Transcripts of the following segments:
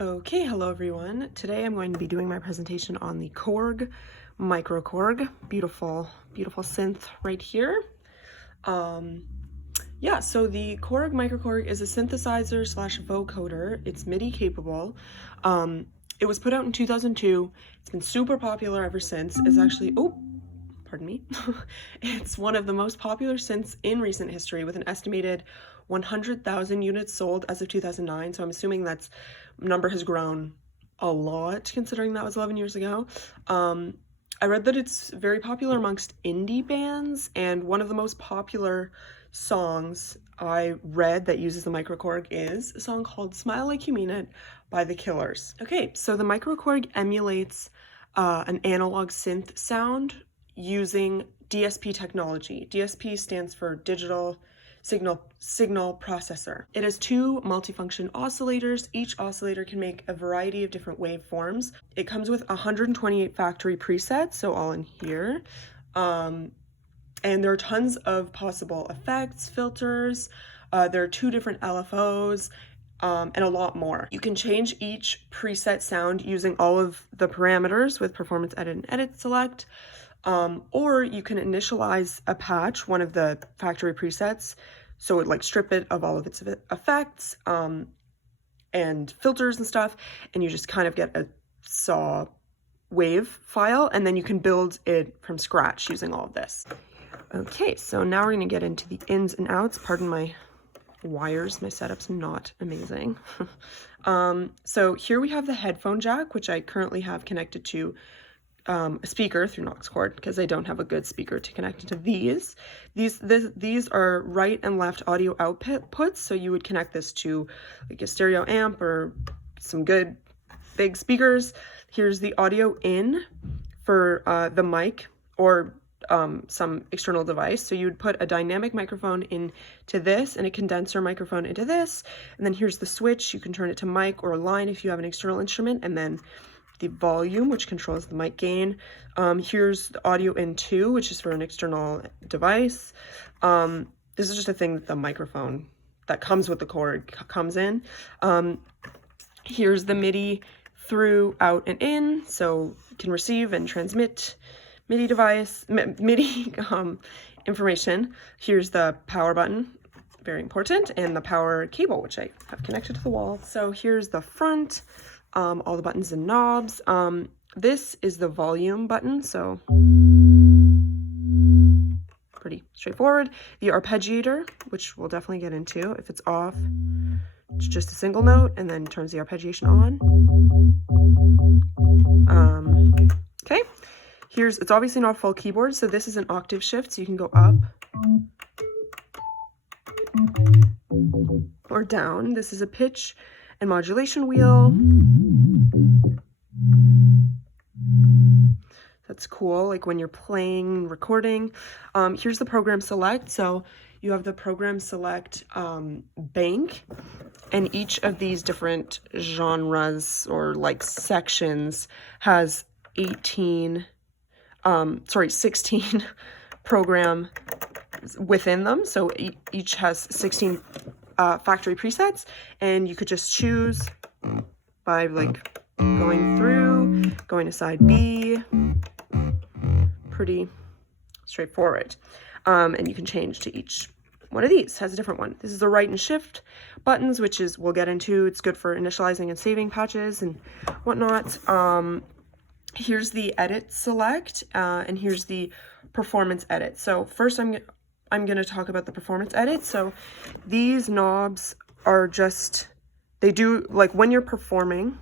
Okay, hello everyone. Today I'm going to be doing my presentation on the Korg MicroKorg. Beautiful, beautiful synth right here. So the Korg MicroKorg is a synthesizer slash vocoder. It's MIDI capable. It was put out in 2002. It's been super popular ever since. It's actually, pardon me. It's one of the most popular synths in recent history with an estimated 100,000 units sold as of 2009. So I'm assuming that number has grown a lot considering that was 11 years ago. I read that it's very popular amongst indie bands, and one of the most popular songs I read that uses the MicroKorg is a song called Smile Like You Mean It by The Killers. Okay, so the MicroKorg emulates an analog synth sound using DSP technology. DSP stands for digital signal processor. It has two multifunction oscillators. Each oscillator can make a variety of different waveforms. It comes with 128 factory presets, so all in here. And there are tons of possible effects, filters. There are two different LFOs, and a lot more. You can change each preset sound using all of the parameters with Performance Edit and Edit Select. Or you can initialize a patch, one of the factory presets, so it like strip it of all of its effects and filters and stuff, and you just kind of get a saw wave file, and then you can build it from scratch using all of this. Okay, so now we're going to get into the ins and outs. Pardon my wires, my setup's not amazing. So here we have the headphone jack, which I currently have connected to a speaker through MicroKorg because I don't have a good speaker to connect into these. These are right and left audio outputs, so you would connect this to like a stereo amp or some good big speakers. Here's the audio in for the mic or some external device. So you would put a dynamic microphone into this and a condenser microphone into this, and then here's the switch. You can turn it to mic or line if you have an external instrument, and then the volume, which controls the mic gain. Here's the audio in 2, which is for an external device. This is just a thing that the microphone that comes with the Korg comes in. Here's the MIDI through, out, and in, so you can receive and transmit MIDI device, MIDI information. Here's the power button, very important, and the power cable, which I have connected to the wall. So here's the front. All the buttons and knobs. This is the volume button, so pretty straightforward. The arpeggiator, which we'll definitely get into. If it's off, it's just a single note and then turns the arpeggiation on. Okay, it's obviously not a full keyboard, so this is an octave shift, so you can go up or down. This is a pitch and modulation wheel. That's cool, like when you're playing, recording. Here's the program select. So you have the program select bank, and each of these different genres or like sections has 16 program within them. So each has 16 factory presets, and you could just choose by like going to side B. Pretty straightforward. And you can change to each one of these. Has a different one. This is the right and shift buttons, which is we'll get into. It's good for initializing and saving patches and whatnot. Here's the edit select, and here's the performance edit. So first I'm going to talk about the performance edit. So these knobs are just, they do, like when you're performing,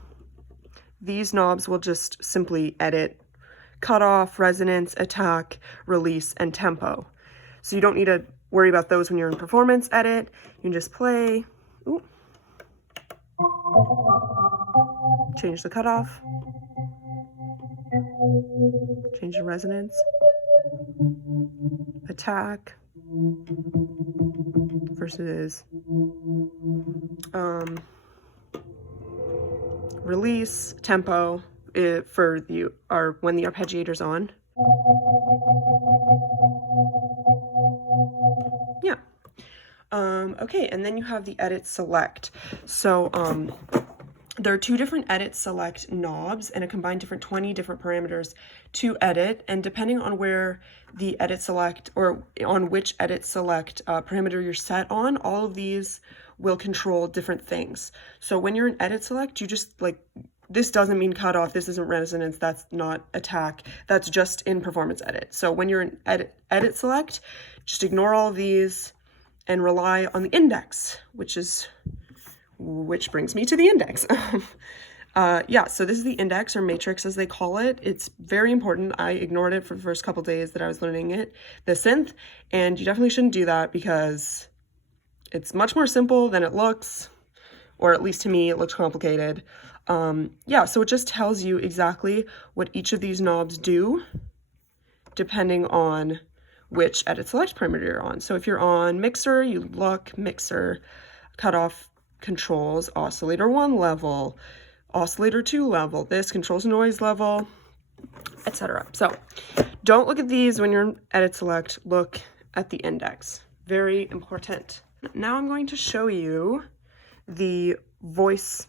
these knobs will just simply edit cutoff, resonance, attack, release, and tempo. So you don't need to worry about those when you're in performance edit. You can just play, change the cutoff, change the resonance, attack versus release, tempo for when the arpeggiator's on. Yeah. Okay, and then you have the edit select. So There are 2 different edit select knobs and a combined 20 different parameters to edit, and depending on where the edit select or on which edit select parameter you're set on, all of these will control different things. So when you're in edit select, you just like, this doesn't mean cut off, this isn't resonance, that's not attack, that's just in performance edit. So when you're in edit select, just ignore all of these and rely on the index, which brings me to the index. Yeah, so this is the index, or matrix as they call it. It's very important. I ignored it for the first couple days that I was learning the synth, and you definitely shouldn't do that because it's much more simple than it looks, or at least to me, it looks complicated. Yeah, so it just tells you exactly what each of these knobs do, depending on which edit select parameter you're on. So if you're on mixer, you look mixer, cutoff controls oscillator 1 level, oscillator 2 level, this controls noise level, etc. So don't look at these when you're in edit select, look at the index. Very important. Now I'm going to show you the voice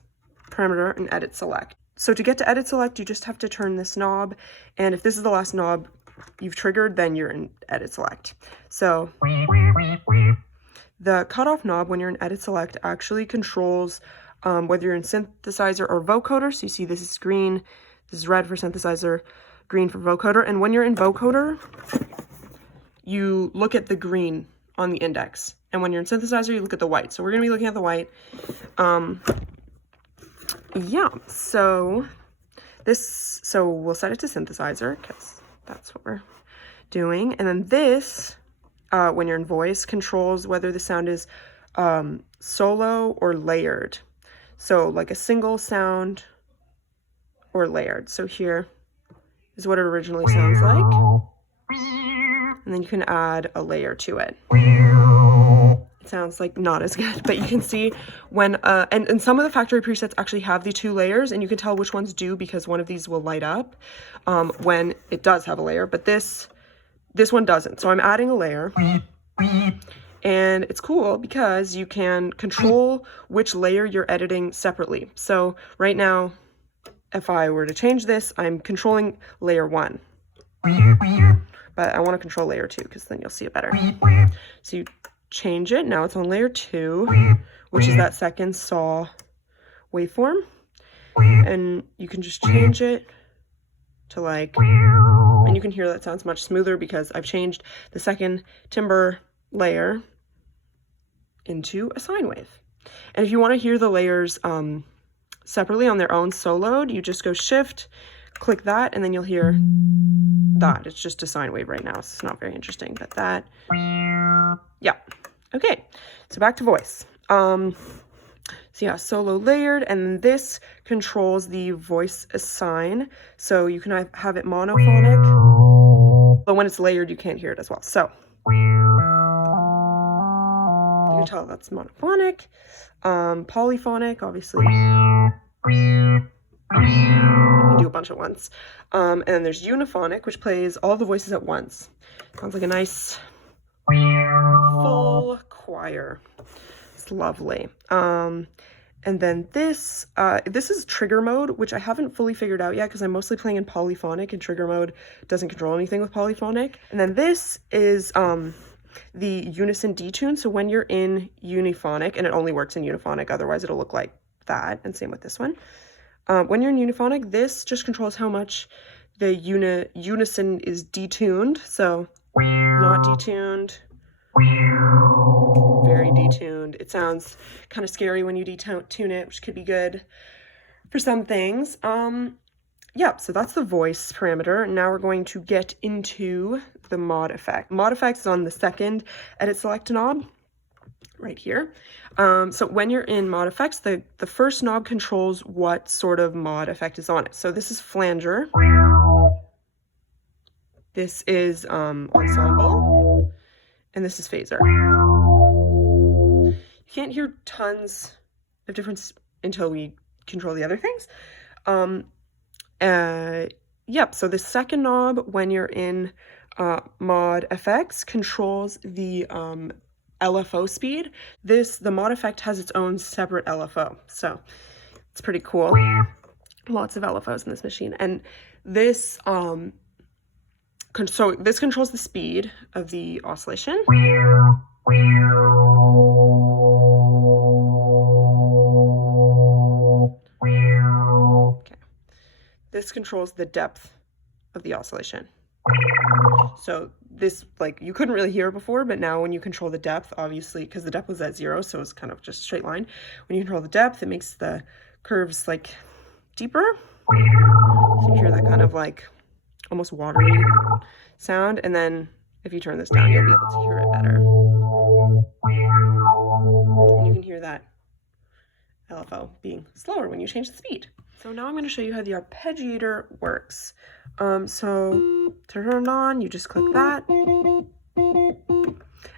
parameter in edit select. So to get to edit select, you just have to turn this knob, and if this is the last knob you've triggered, then you're in edit select. So the cutoff knob when you're in edit select actually controls whether you're in synthesizer or vocoder. So you see this is green, this is red for synthesizer, green for vocoder. And when you're in vocoder, you look at the green on the index. And when you're in synthesizer, you look at the white. So we're gonna be looking at the white. Yeah, so we'll set it to synthesizer because that's what we're doing. And then this, when you're in voice, controls whether the sound is solo or layered. So like a single sound or layered. So here is what it originally sounds like. And then you can add a layer to it. It sounds like not as good, but you can see when, and some of the factory presets actually have the 2 layers, and you can tell which ones do because one of these will light up when it does have a layer, but this one doesn't. So I'm adding a layer. And it's cool because you can control which layer you're editing separately. So right now, if I were to change this, I'm controlling layer 1. But I want to control layer 2 because then you'll see it better. So you change it. Now it's on layer 2, which is that second saw waveform. And you can just change it to like, and you can hear that sounds much smoother because I've changed the second timbre layer into a sine wave. And if you want to hear the layers separately on their own soloed, you just go shift, click that, and then you'll hear that. It's just a sine wave right now, so it's not very interesting, but that, yeah. Okay, so back to voice. So yeah, solo layered, and this controls the voice assign. So you can have it monophonic, but when it's layered, you can't hear it as well. So you can tell that's monophonic, polyphonic, obviously. You can do a bunch at once. And then there's euphonic, which plays all the voices at once. Sounds like a nice full choir. It's lovely. And then this is trigger mode, which I haven't fully figured out yet because I'm mostly playing in polyphonic, and trigger mode doesn't control anything with polyphonic. And then this is the unison detune. So when you're in uniphonic, and it only works in uniphonic, otherwise it'll look like that, and same with this one. When you're in uniphonic, this just controls how much the unison is detuned. So not detuned, very detuned. It sounds kind of scary when you detune it, which could be good for some things. Yeah, so that's the voice parameter. Now we're going to get into the mod effect. Mod effect is on the second edit select knob right here. So when you're in mod effects, the first knob controls what sort of mod effect is on it. So this is flanger. This is ensemble. And this is phaser. You can't hear tons of difference until we control the other things. Yep, so the second knob when you're in mod effects controls the LFO speed. The mod effect has its own separate LFO, so it's It's pretty cool. Lots of LFOs in this machine. And this, so this controls the speed of the oscillation. Okay. This controls the depth of the oscillation. So this, like, you couldn't really hear it before, but now when you control the depth, obviously, because the depth was at 0, so it's kind of just a straight line. When you control the depth, it makes the curves, like, deeper. So you hear that kind of, like, almost watery sound. And then if you turn this down, you'll be able to hear it better. And you can hear that LFO being slower when you change the speed. So now I'm going to show you how the arpeggiator works. So to turn it on, you just click that.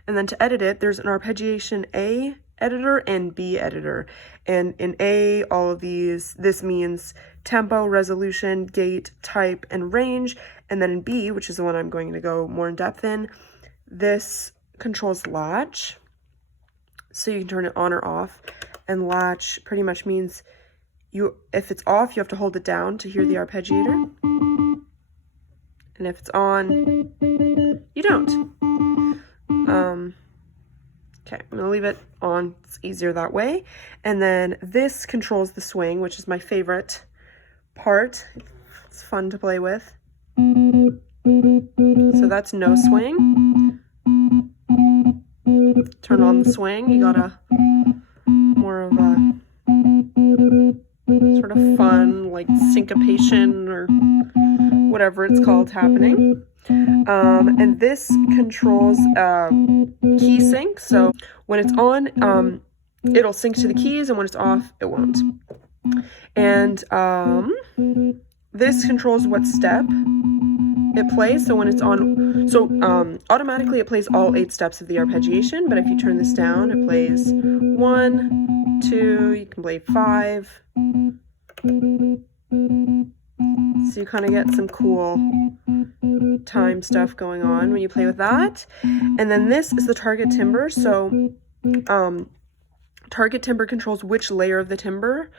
And then to edit it, there's an arpeggiation A editor and B editor. And in A, all of these, this means tempo, resolution, gate, type, and range. And then in B, which is the one I'm going to go more in depth in, this controls latch. So you can turn it on or off. And latch pretty much means if it's off, you have to hold it down to hear the arpeggiator. And if it's on, you don't. Okay, I'm gonna leave it on. It's easier that way. And then this controls the swing, which is my favorite part. It's fun to play with. So that's no swing. Turn on the swing. You got more of a sort of fun, like syncopation or whatever it's called happening. And this controls key sync. So when it's on, it'll sync to the keys, and when it's off, it won't. And this controls what step it plays. So when it's on, automatically it plays all 8 steps of the arpeggiation, but if you turn this down, it plays 1, 2, you can play 5. So you kind of get some cool time stuff going on when you play with that. And then this is the target timbre. So target timbre controls which layer of the timbre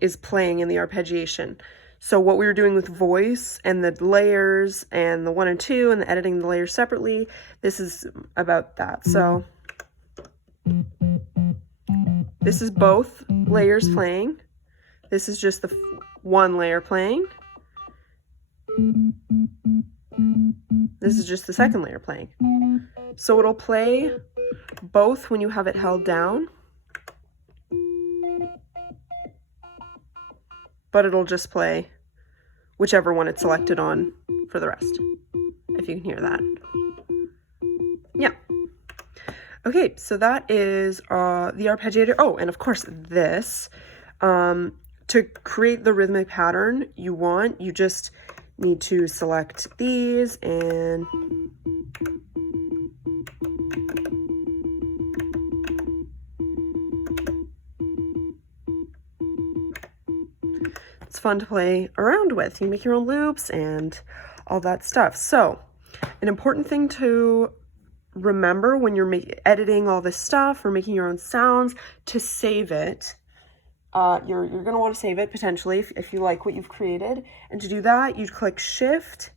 is playing in the arpeggiation. So what we were doing with voice and the layers and the 1 and 2 and the editing the layers separately, this is about that. So this is both layers playing. This is just the one layer playing. This is just the second layer playing. So it'll play both when you have it held down, but it'll just play whichever one it's selected on for the rest, if you can hear that. Yeah. Okay, so that is the arpeggiator. Oh, and of course this. To create the rhythmic pattern you just need to select these and it's fun to play around with. You make your own loops and all that stuff. So an important thing to remember when you're editing all this stuff or making your own sounds, to save it. You're going to want to save it potentially if you like what you've created. And to do that, you click Shift,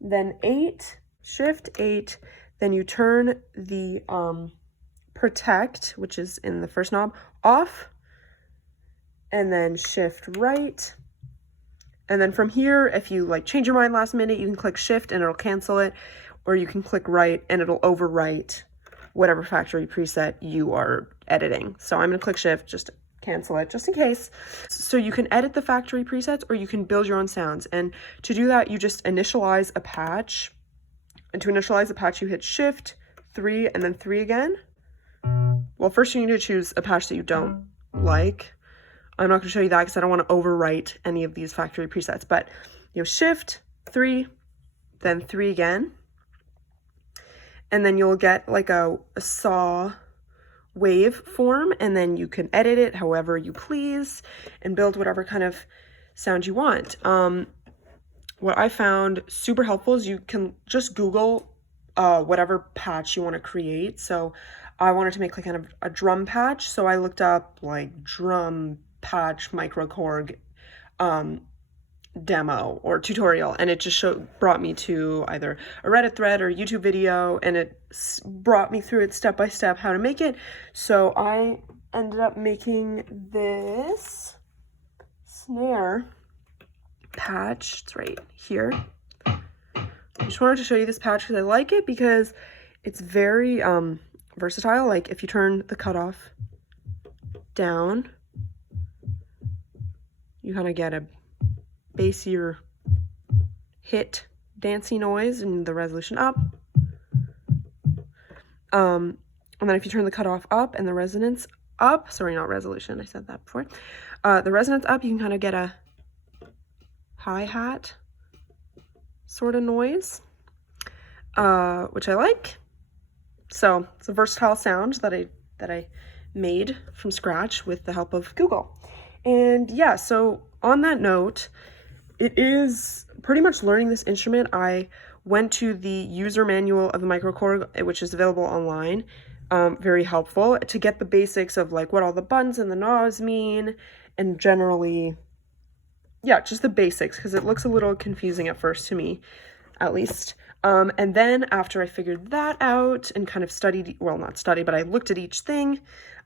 then 8, Shift 8, then you turn the Protect, which is in the first knob, off, and then Shift right. And then from here, if you like change your mind last minute, you can click Shift and it'll cancel it, or you can click right and it'll overwrite whatever factory preset you are editing. So I'm going to click Shift just to cancel it just in case. So you can edit the factory presets or you can build your own sounds. And to do that, you just initialize a patch. And to initialize a patch, you hit Shift 3 and then 3 again. Well, first you need to choose a patch that you don't like. I'm not going to show you that because I don't want to overwrite any of these factory presets, but Shift 3, then 3 again. And then you'll get like a saw wave form, and then you can edit it however you please and build whatever kind of sound you want. What I found super helpful is you can just Google whatever patch you want to create. So I wanted to make like kind of a drum patch, so I looked up like drum patch MicroKorg demo or tutorial, and it just brought me to either a Reddit thread or YouTube video, and it brought me through it step by step how to make it. So I ended up making this snare patch. It's right here. I just wanted to show you this patch because I like it because it's very versatile. Like if you turn the cutoff down, you kind of get a bassier hit dancey noise, and the resolution up. And then if you turn the cutoff up and the resonance up, sorry, not resolution, I said that before. The resonance up, you can kind of get a hi-hat sort of noise, which I like. So it's a versatile sound that I made from scratch with the help of Google. And yeah, so on that note, it is pretty much learning this instrument. I went to the user manual of the MicroKorg, which is available online. Very helpful to get the basics of like what all the buttons and the knobs mean, and generally, yeah, just the basics, because it looks a little confusing at first to me, at least. And then after I figured that out and kind of studied, well, not studied, but I looked at each thing,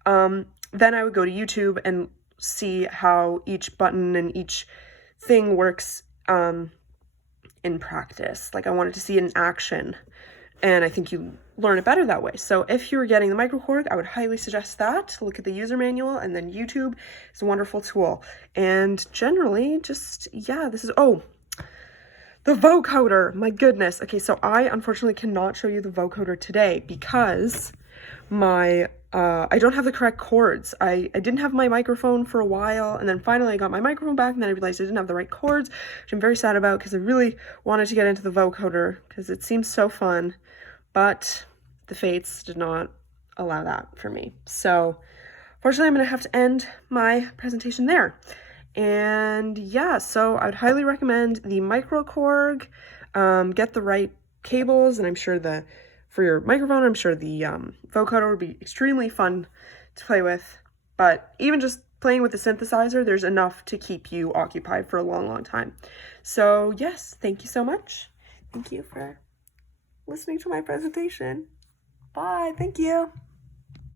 then I would go to YouTube and see how each button and each thing works in practice. Like I wanted to see it in action, and I think you learn it better that way. So if you were getting the MicroKorg, I would highly suggest that. Look at the user manual, and then YouTube is a wonderful tool. And generally, just, yeah, this is, oh, the vocoder, my goodness. Okay, so I unfortunately cannot show you the vocoder today because I don't have the correct chords. I didn't have my microphone for a while, and then finally I got my microphone back, and then I realized I didn't have the right chords, which I'm very sad about because I really wanted to get into the vocoder because it seems so fun, but the fates did not allow that for me. So fortunately, I'm going to have to end my presentation there. And yeah, so I would highly recommend the MicroKorg. Get the right cables, and I'm sure for your microphone, I'm sure the vocoder would be extremely fun to play with. But even just playing with the synthesizer, there's enough to keep you occupied for a long, long time. So yes, thank you so much. Thank you for listening to my presentation. Bye, thank you.